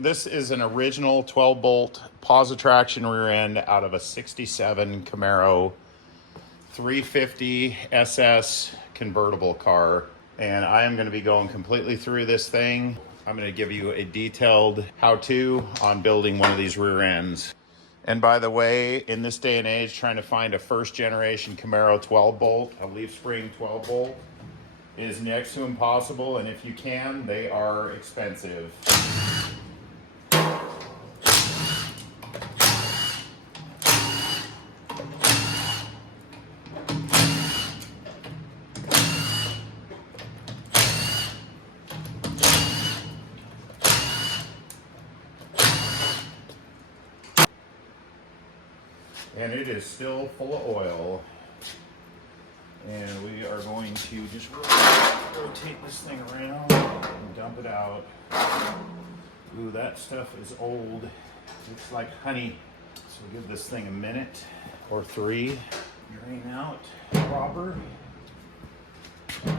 This is an original 12 bolt positive traction rear end out of a 67 Camaro 350 SS convertible car. And I am going to be going completely through this thing. I'm going to give you a detailed how-to on building one of these rear ends. And by the way, in this day and age, trying to find a first generation Camaro 12 bolt, a leaf spring 12 bolt, is next to impossible. And if you can, they are expensive. And it is still full of oil. And we are going to just rotate this thing around and dump it out. Ooh, that stuff is old. It's like honey. So give this thing a minute or three. Drain out proper. I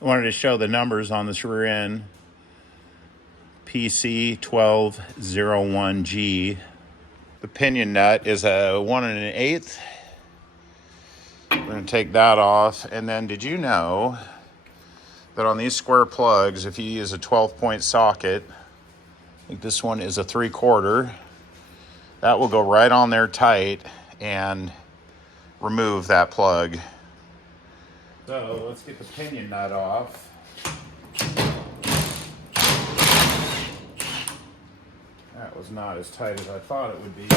wanted to show the numbers on this rear end. PC1201G. The pinion nut is a 1 1/8. We're going to take that off. And then did you know that on these square plugs, if you use a 12-point socket, I think this one is a 3/4, that will go right on there tight and remove that plug. So let's get the pinion nut off. That was not as tight as I thought it would be.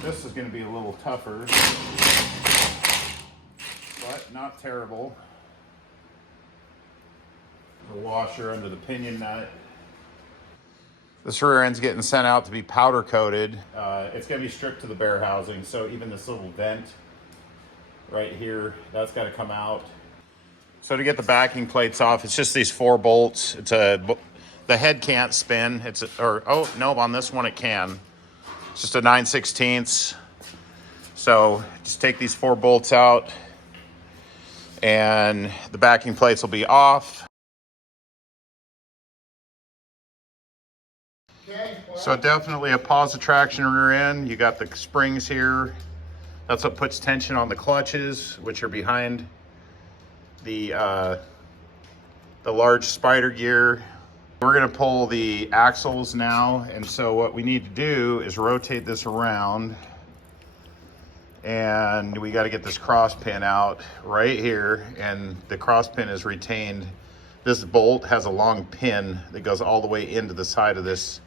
This is going to be a little tougher, but not terrible. The washer under the pinion nut. This rear end's getting sent out to be powder coated. It's going to be stripped to the bare housing, so even this little vent right here, that's got to come out. So to get the backing plates off, it's just these 4 bolts. The head can't spin. Oh no, on this one it can. It's just a 9/16. So just take these 4 bolts out and the backing plates will be off. So definitely a positive traction rear end. You got the springs here. That's what puts tension on the clutches, which are behind the large spider gear. We're going to pull the axles now, and so what we need to do is rotate this around, and we got to get this cross pin out right here, and the cross pin is retained. This bolt has a long pin that goes all the way into the side of this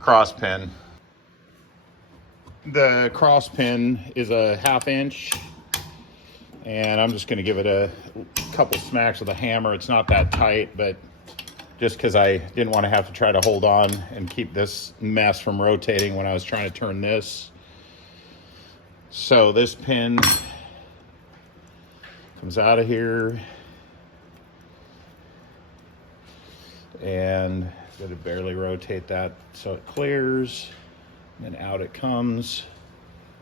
cross pin. The cross pin is a 1/2 inch, and I'm just going to give it a couple smacks with a hammer. It's not that tight, but just because I didn't want to have to try to hold on and keep this mess from rotating when I was trying to turn this. So this pin comes out of here, and got to barely rotate that so it clears, and then out it comes.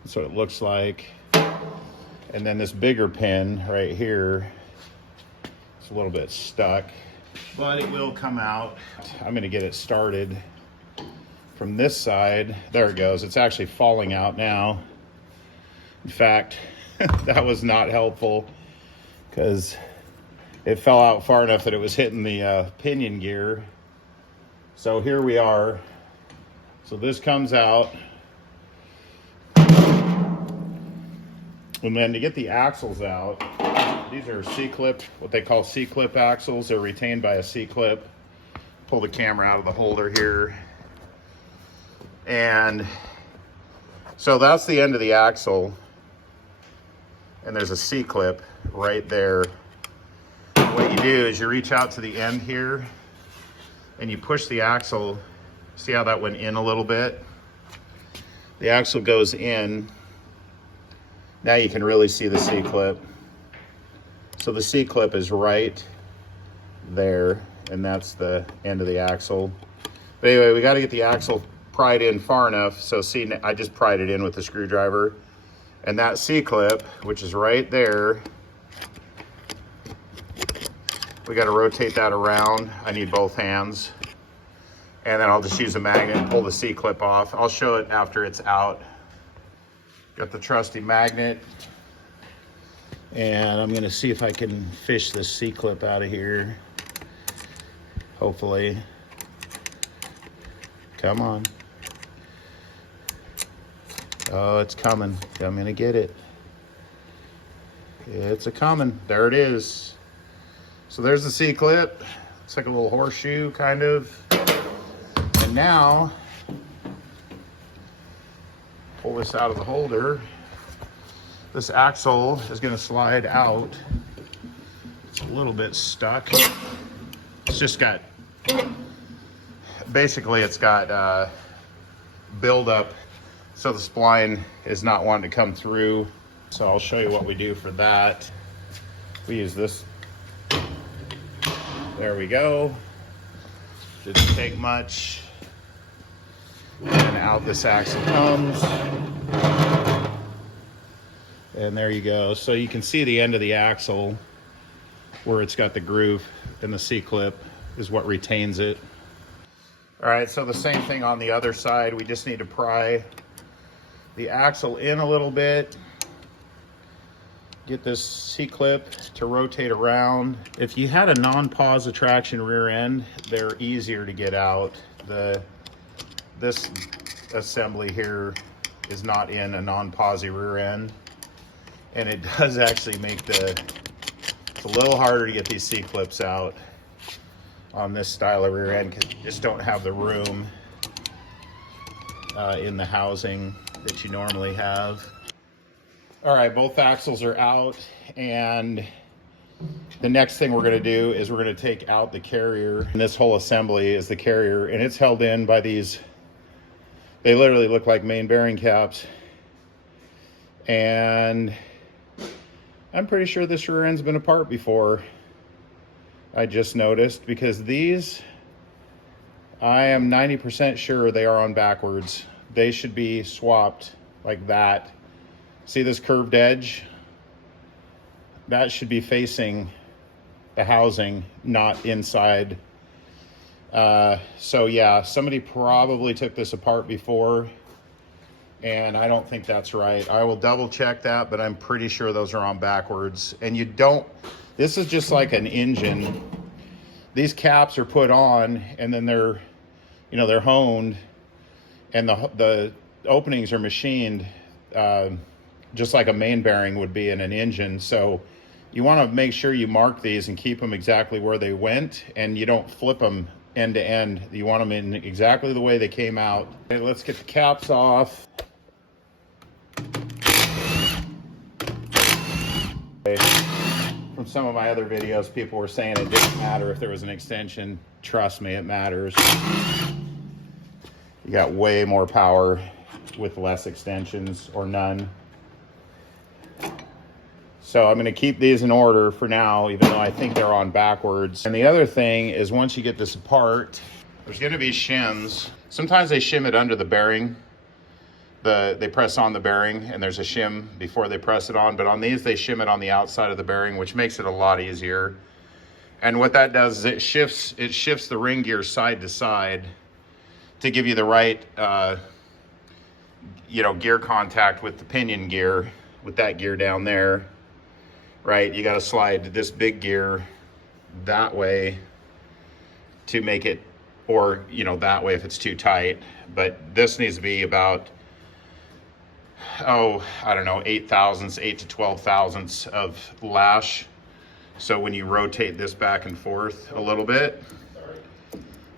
That's what it looks like. And then this bigger pin right here, it's a little bit stuck, but it will come out. I'm going to get it started from this side. There it goes. It's actually falling out now. In fact, that was not helpful because it fell out far enough that it was hitting the pinion gear. So here we are. So this comes out. And then to get the axles out, these are C-clip, what they call C-clip axles. They're retained by a C-clip. Pull the camera out of the holder here. And so that's the end of the axle. And there's a C-clip right there. What you do is you reach out to the end here and you push the axle. See how that went in a little bit? The axle goes in. Now you can really see the C-clip. So the C-clip is right there, and that's the end of the axle. But anyway, we got to get the axle pried in far enough. So see, I just pried it in with the screwdriver. And that C-clip, which is right there, we got to rotate that around. I need both hands. And then I'll just use a magnet and pull the C-clip off. I'll show it after it's out. Got the trusty magnet. And I'm gonna see if I can fish this C-clip out of here. Hopefully. Come on. Oh, it's coming. I'm gonna get it. It's a coming. There it is. So there's the C-clip. It's like a little horseshoe, kind of. And now, pull this out of the holder. This axle is going to slide out. It's a little bit stuck. It's just got, basically it's got buildup, so the spline is not wanting to come through. So I'll show you what we do for that. We use this. There we go. Didn't take much. And out this axle comes. And there you go. So you can see the end of the axle where it's got the groove, and the C-clip is what retains it. All right, so the same thing on the other side. We just need to pry the axle in a little bit. Get this C-clip to rotate around. If you had a non-pause attraction rear end, they're easier to get out. This assembly here is not in a non-posy rear end. And it does actually make it's a little harder to get these C-clips out on this style of rear end because you just don't have the room in the housing that you normally have. All right, both axles are out, and the next thing we're gonna do is we're gonna take out the carrier. And this whole assembly is the carrier, and it's held in by these, they literally look like main bearing caps. And I'm pretty sure this rear end's been apart before. I just noticed, because these, I am 90% sure they are on backwards. They should be swapped like that. See this curved edge? That should be facing the housing, not inside. So yeah, somebody probably took this apart before, and I don't think that's right. I will double check that, but I'm pretty sure those are on backwards. And you don't, this is just like an engine. These caps are put on, and then they're, you know, they're honed, and the openings are machined just like a main bearing would be in an engine. So you want to make sure you mark these and keep them exactly where they went, and you don't flip them end to end. You want them in exactly the way they came out. Okay, let's get the caps off. Okay. From some of my other videos, people were saying it didn't matter if there was an extension. Trust me, it matters. You got way more power with less extensions or none. So I'm going to keep these in order for now, even though I think they're on backwards. And the other thing is, once you get this apart, there's going to be shims. Sometimes they shim it under the bearing. They press on the bearing, and there's a shim before they press it on. But on these, they shim it on the outside of the bearing, which makes it a lot easier. And what that does is it shifts the ring gear side to side to give you the right gear contact with the pinion gear, with that gear down there. Right, you got to slide this big gear that way to make it, or that way if it's too tight. But this needs to be about, I don't know, 8 to 12 thousandths of lash. So when you rotate this back and forth a little bit,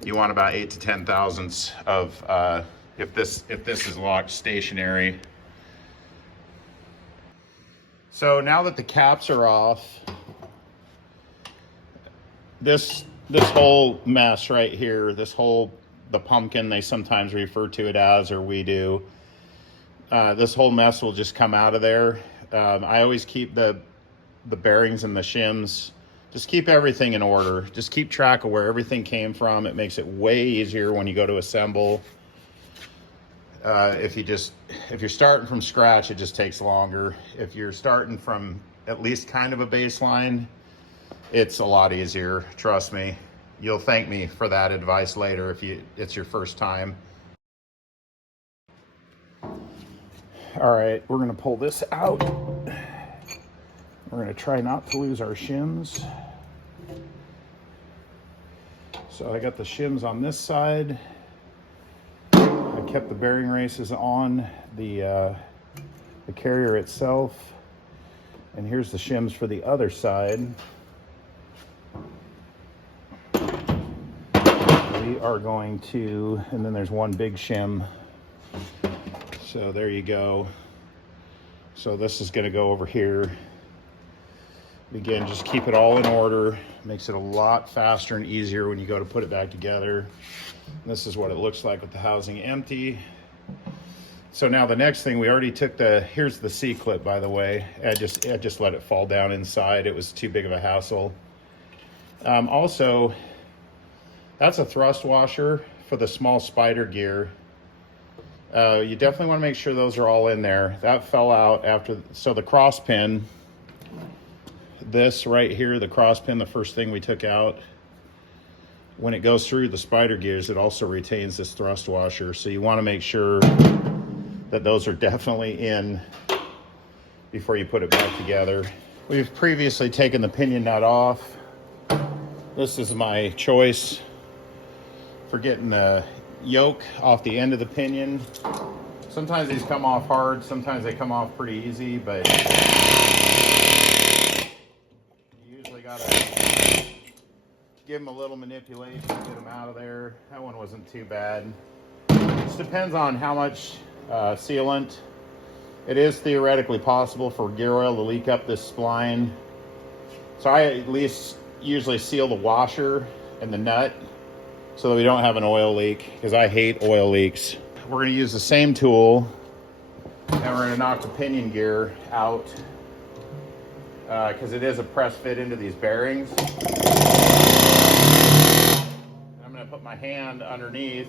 you want about 8 to 10 thousandths of if this is locked stationary. So now that the caps are off, this whole mess right here, the pumpkin they sometimes refer to it as, or we do, this whole mess will just come out of there. I always keep the bearings and the shims, just keep everything in order. Just keep track of where everything came from. It makes it way easier when you go to assemble. If you're starting from scratch, it just takes longer. If you're starting from at least kind of a baseline, it's a lot easier. Trust me. You'll thank me for that advice later if it's your first time. All right, we're gonna pull this out. We're gonna try not to lose our shims. So I got the shims on this side. I kept the bearing races on the carrier itself. And here's the shims for the other side. We are going to, and then there's one big shim. So there you go. So this is going to go over here. Again, just keep it all in order. Makes it a lot faster and easier when you go to put it back together. And this is what it looks like with the housing empty. So now the next thing, we already took here's the C-clip, by the way. I just let it fall down inside. It was too big of a hassle. Also, that's a thrust washer for the small spider gear. You definitely want to make sure those are all in there. That fell out after, so the cross pin, this right here, the cross pin, the first thing we took out, when it goes through the spider gears, it also retains this thrust washer. So you want to make sure that those are definitely in before you put it back together. We've previously taken the pinion nut off. This is my choice for getting the yoke off the end of the pinion. Sometimes these come off hard, sometimes they come off pretty easy, but you usually gotta give them a little manipulation to get them out of there. That one wasn't too bad. It depends on how much sealant. It is theoretically possible for gear oil to leak up this spline. So I at least usually seal the washer and the nut so that we don't have an oil leak, because I hate oil leaks. We're going to use the same tool and we're going to knock the pinion gear out because it is a press fit into these bearings. I'm going to put my hand underneath.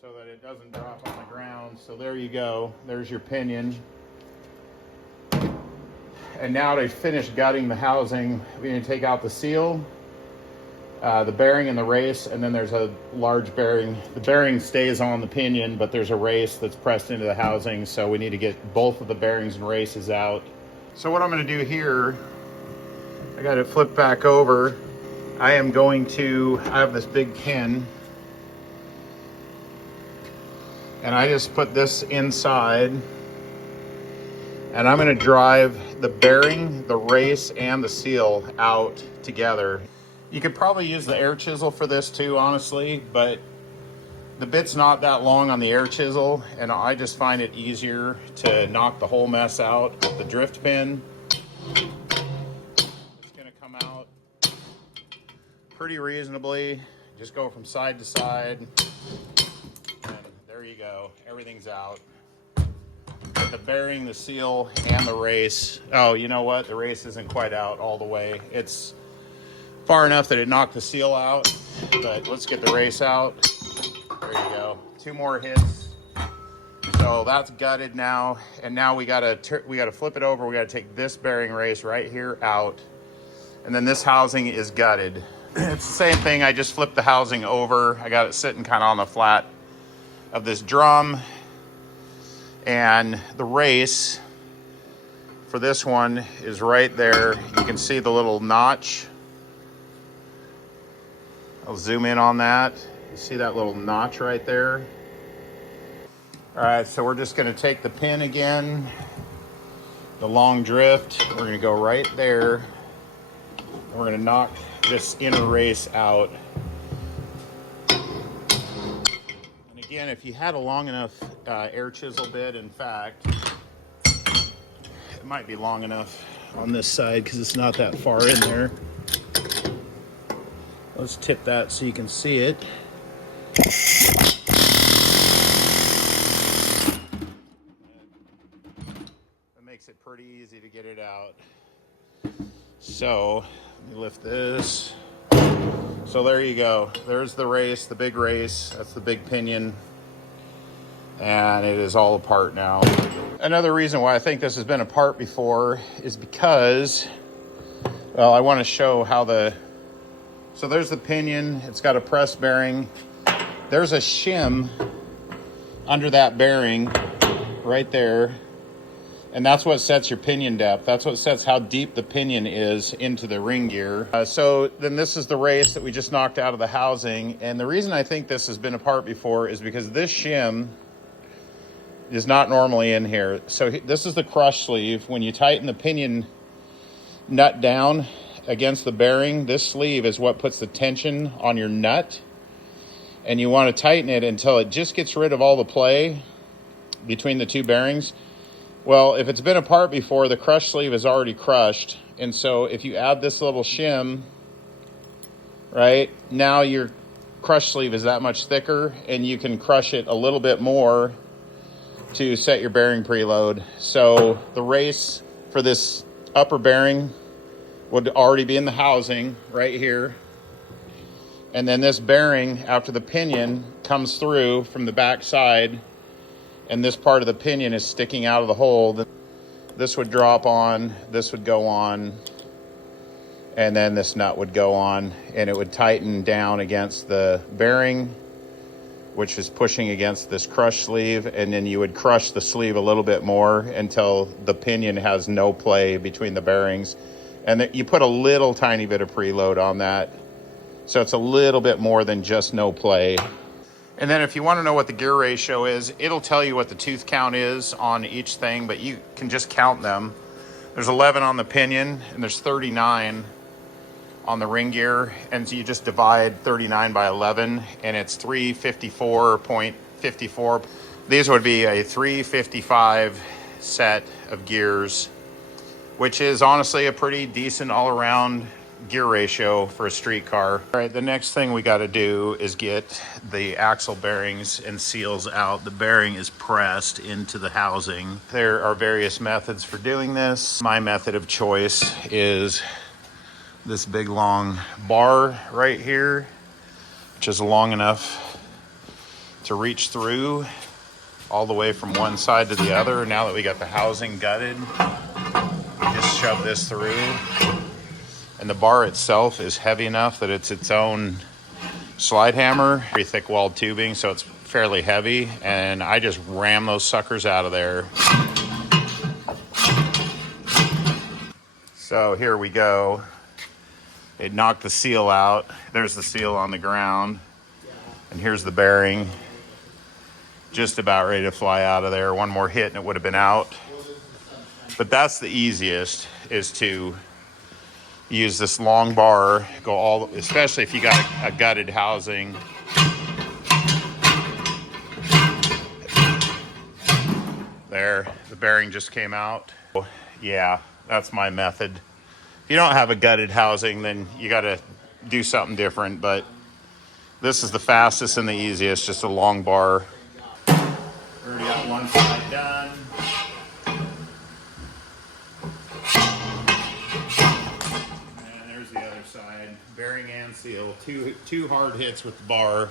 So that it doesn't drop on the ground. So there you go. There's your pinion. And now to finish gutting the housing, we're going to take out the seal, the bearing and the race, and then there's a large bearing. The bearing stays on the pinion, but there's a race that's pressed into the housing, so we need to get both of the bearings and races out. So what I'm going to do here, I got it flipped back over. I have this big pin, and I just put this inside. And I'm going to drive the bearing, the race, and the seal out together. You could probably use the air chisel for this too, honestly, but the bit's not that long on the air chisel, and I just find it easier to knock the whole mess out with the drift pin. It's going to come out pretty reasonably. Just go from side to side, and there you go. Everything's out. The bearing, the seal, and the race. Oh, you know what? The race isn't quite out all the way. It's far enough that it knocked the seal out, but let's get the race out. There you go. 2 more hits. So that's gutted now, and now we gotta flip it over. We gotta take this bearing race right here out, and then this housing is gutted. It's the same thing. I just flipped the housing over. I got it sitting kind of on the flat of this drum. And the race for this one is right there. You can see the little notch. I'll zoom in on that. You see that little notch right there? All right, so we're just gonna take the pin again, the long drift. We're gonna go right there. We're gonna knock this inner race out. Again, if you had a long enough air chisel bit, in fact, it might be long enough on this side because it's not that far in there. Let's tip that so you can see it. That makes it pretty easy to get it out. So, let me lift this. So there you go. There's the race, the big race. That's the big pinion. And it is all apart now. another reason why I think this has been apart before is because, well, I want to show how so there's the pinion. It's got a press bearing. There's a shim under that bearing right there. And that's what sets your pinion depth. That's what sets how deep the pinion is into the ring gear. So then this is the race that we just knocked out of the housing. And the reason I think this has been apart before is because this shim is not normally in here. So this is the crush sleeve. When you tighten the pinion nut down against the bearing, this sleeve is what puts the tension on your nut. And you want to tighten it until it just gets rid of all the play between the two bearings. Well, if it's been apart before, the crush sleeve is already crushed. And so if you add this little shim, right, now your crush sleeve is that much thicker and you can crush it a little bit more to set your bearing preload. So the race for this upper bearing would already be in the housing right here. And then this bearing, after the pinion comes through from the back side, and this part of the pinion is sticking out of the hole, this would drop on, this would go on, and then this nut would go on, and it would tighten down against the bearing, which is pushing against this crush sleeve, and then you would crush the sleeve a little bit more until the pinion has no play between the bearings. And you put a little tiny bit of preload on that, so it's a little bit more than just no play. And then if you want to know what the gear ratio is, it'll tell you what the tooth count is on each thing, but you can just count them. There's 11 on the pinion, and there's 39 on the ring gear. And so you just divide 39 by 11, and it's 354.54. These would be a 355 set of gears, which is honestly a pretty decent all-around gear ratio for a street car. All right, the next thing we got to do is get the axle bearings and seals out. The bearing is pressed into the housing. There are various methods for doing this. My method of choice is this big long bar right here, which is long enough to reach through all the way from one side to the other. Now that we got the housing gutted, just shove this through. And the bar itself is heavy enough that it's its own slide hammer. Pretty thick walled tubing, so it's fairly heavy. And I just ram those suckers out of there. So here we go. It knocked the seal out. There's the seal on the ground. And here's the bearing. Just about ready to fly out of there. One more hit and it would have been out. But that's the easiest, is to use this long bar, go all, especially if you got a gutted housing. There, the bearing just came out. Yeah, that's my method. If you don't have a gutted housing, then you got to do something different, but this is the fastest and the easiest, just a long bar. Already got one side done. Bearing and seal, two hard hits with the bar.